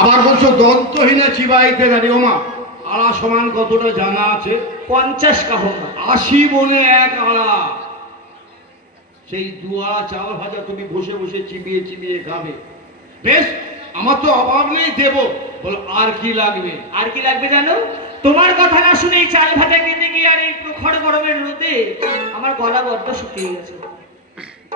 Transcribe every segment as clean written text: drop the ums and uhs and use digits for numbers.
আবার বলছো দন্তহীনা চিবাইতে গাড়ি। ওমা, আড়া সমান কতটা জানা আছে? 50 কাহা। 80 বনে 1 আড়া। সেই 2 আড়া চাল ভাজা তুমি বসে বসে চিবিয়ে চিবিয়ে খাবে। বেশ, আমার তো অভাব নেই, দেবো। বলো আর কি লাগবে? আর কি লাগবে জানো? তোমার কথা না শুনে চাল ভাজা খেতে গিয়ে আর এই প্রখর গরমের রোদে আমার গলা বড্ড শুকিয়ে গেছে।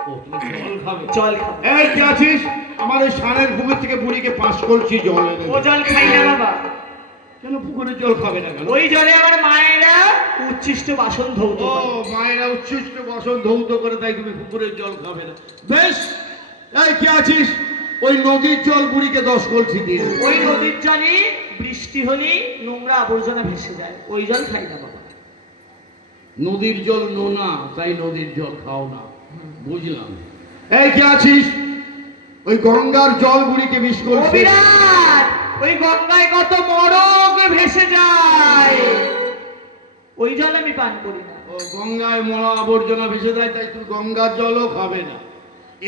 ও, তুমি জল খাবে? জল খাবো। এই কি আছিস? আমার এই সানের পুকুর থেকে বুড়িকে 5 কলসি জল এনে দে। ও জল খাই না বাবা। কেন পুকুরের জল খাবে না কেন? ওই জলে আমার মায়েরা উচ্ছিষ্ট বাসন ধৌত ও, করে। মায়েরা উচ্ছিষ্ট বাসন ধৌত করে, তাই তুমি পুকুরের জল খাবে না। বেশ, এই কি আছিস? ওই নদীর জল বুড়িকে 10 কলসি দিয়ে দে। ওই নদীর জলে বৃষ্টি হলেই নোংরা আবর্জনা ভেসে যায়, ওই জল খাই না বাবা। নদীর জল নোনা, তাই নদীর জল খাও না। বুঝলাম। এই কি আছিস? ওই গঙ্গার জল বুড়িকে 20 কলসি। বিরাট, ওই গঙ্গায় কত মরক ভেসে যায়, ওই জল আমি পান করি না। ও, গঙ্গায় মরা আবর্জনা ভেসে যায়, তাই তুই গঙ্গার জলও খাবে না।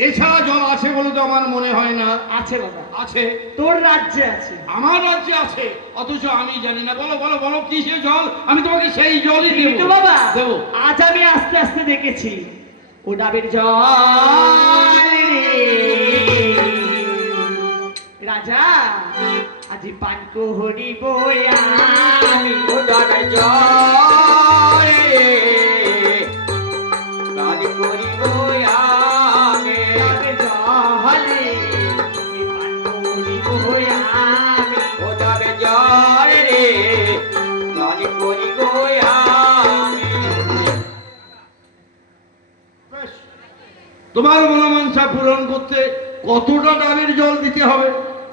এছাড়া জল আছে বলে তো আমার মনে হয় না। আছে বাবা, আছে। তোর রাজ্যে আছে। আমার রাজ্যে আছে, অথচ আমি জানি না। বলো বলো বলো, কিসের জল? আমি তোমাকে সেই জলই দেব। কিন্তু বাবা, দেবো। আজ আমি আস্তে আস্তে দেখেছি ও ডাবের জল রে। রাজা আজি পান করিব আমি ও ডাবের জল রে, পান করিব আমি। ডাবের জল রে, এই পান করিব আমি। ও ডাবের জল রে, পান করিব আমি। বেশ, তোমার মনোমাংসা পূরণ করতে কতটা ডাবের জল দিতে হবে?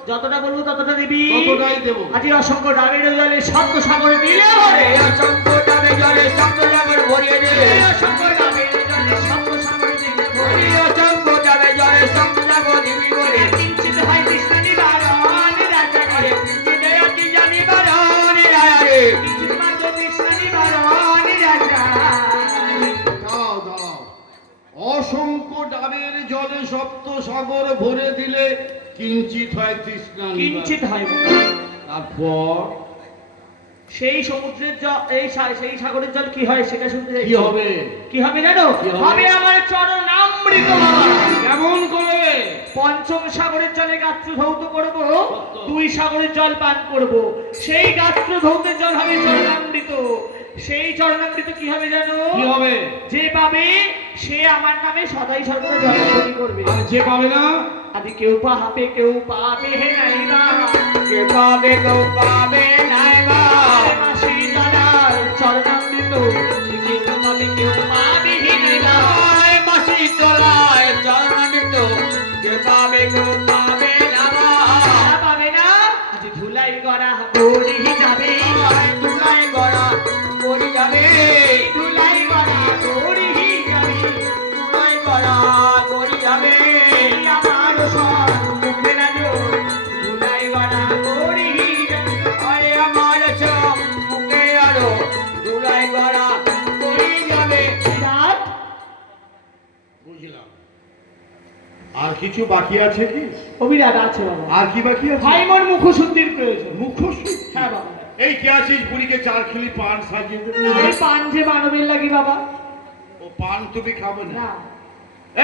যতটা বলবো ততটা দিবি। ততটাই দেবো। আজি অসংখ্য ডাবের জলে সপ্ত সাগরে দিলে হবে। এই অসংখ্য ডাবের জলে সপ্ত সাগর ভরিয়ে দিলে। এই অসংখ্য ডাবের জলে সপ্ত সাগরে দিলে হবে। এই অসংখ্য ডাবের জলে সপ্ত সাগর দিবি বলে। কিঞ্চিত হয় কৃষ্ণ নিবারণ রাজা রে। কিঞ্চিৎ অতি জানিবার রাজা রে। কিঞ্চিত মাত্র কৃষ্ণ নিবারণ রাজা। দাও দাও, অসংখ্য ডাবের জলে সপ্ত সাগর ভরে দিলে কিঞ্চিত হয় তৃষ্ণা নিবারণ। কিঞ্চিত হয়। তারপর সেই সমুদ্রের জল, সেই সাগরের জল কি হয় সেটা শুনতে চাই। কি হবে? কি হবে জানো? কি হবে? হবে আমার চরণামৃত বাবা। কেমন করে? পঞ্চম সাগরের জলে গাত্র ধৌত করব, সত্য। 2 সাগরের জল পান করব, সেই গাত্র ধৌতের জল হবে চরণামৃত। সেই চরণামৃত কি হবে জানো? কি হবে? যে পাবে সে আমার নামে সদাই সর্বদা জপধ্বনি করবে। আর যে পাবে না? আদি কেউ পাবে কেউ পাবে নাই বা। কে পাবে কেউ পাবে নাই বা। মাসি দাদার চরণামৃত কেউ পাবে কেউ পাবে নাই বা। আয় মাসি তোলায় চরণামৃত কে পাবে কেউ পাবে না বা। যারা পাবে না আজ ধুলাই গড়া গড়ি যাবে। আয় তুলাই গড়া পড়ি যাবে। ধুলাই গড়া গড়ি যাবে। তুলাই গড়া পড়ি যাবে। এই আমার সব মুখে রাজো ধুলাই গড়া গড়ি যাবে। আয় আমার সব মুখে আরো তুলাই গড়া পড়ি যাবে। বিরাট, বুঝলাম। আর কিছু বাকি আছে কি? অবিরাট আছে বাবা। আর কি বাকি আছে? ভাই মোর মুখশুদ্ধির প্রয়োজন। মুখশুদ্ধি? হ্যাঁ বাবা। এই কি আছিস? বুড়িকে 4 খিলি পান সাজিয়ে দে। এই পান যে মানবের লাগি বাবা। ও, পান তুমি খাবে না? না,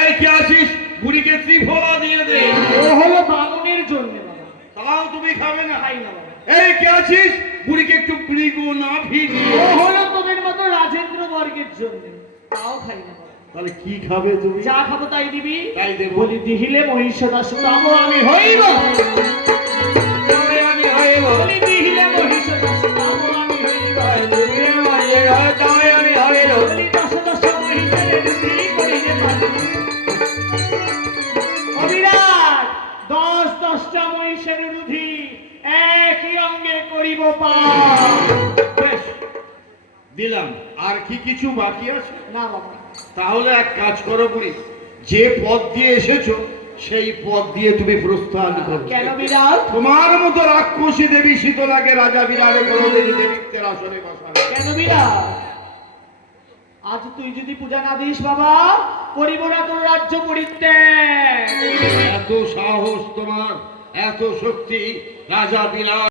এই কি আছিস? বুড়িকে ত্রিফলা দিয়ে দে। ও হলো বামুনের জন্য বাবা। তাও তুমি খাবে না? খাই না বাবা। এই কি আছিস? বুড়িকে একটু মৃগ নাভি দিয়ে। ও হলো তোদের মতো রাজেন্দ্র বর্গের জন্য, তাও খাই না বাবা। তাহলে কি খাবে তুমি? যা খাবো তাই দিবি। তাই দেব। বলি দিহিলে মহিষদাস তব আমি হইব। তবে আমি হইব। বলি দিহিলে মহিষদাস তব আমি হইব। তুমি আমার তবে আমি হইব। বলি দশ দশ মহিষের রুধি করিলে পারি। অবিরাট 10-10টা মহিষের রুধি একই অঙ্গে করিব পান। বেশ, দিলাম। আর কি কিছু বাকি আছে? না বাবা। তাহলে এক কাজ করো বুড়ি, যে পথ দিয়ে এসেছো সেই পথ দিয়ে তুমি প্রস্থান করো। কেন বিরাট? তোমার মতো রাক্ষসী দেবী শীতলাকে রাজা বিরাটে কোনোদিন দেবীত্বের আসনে বসাবে। কেন বিরাট? আজ তুই যদি পূজা না দিস বাবা, করিব না তোর রাজ্য পরিত্যাগ। এত সাহস তোমার? এত শক্তি রাজা বিলাস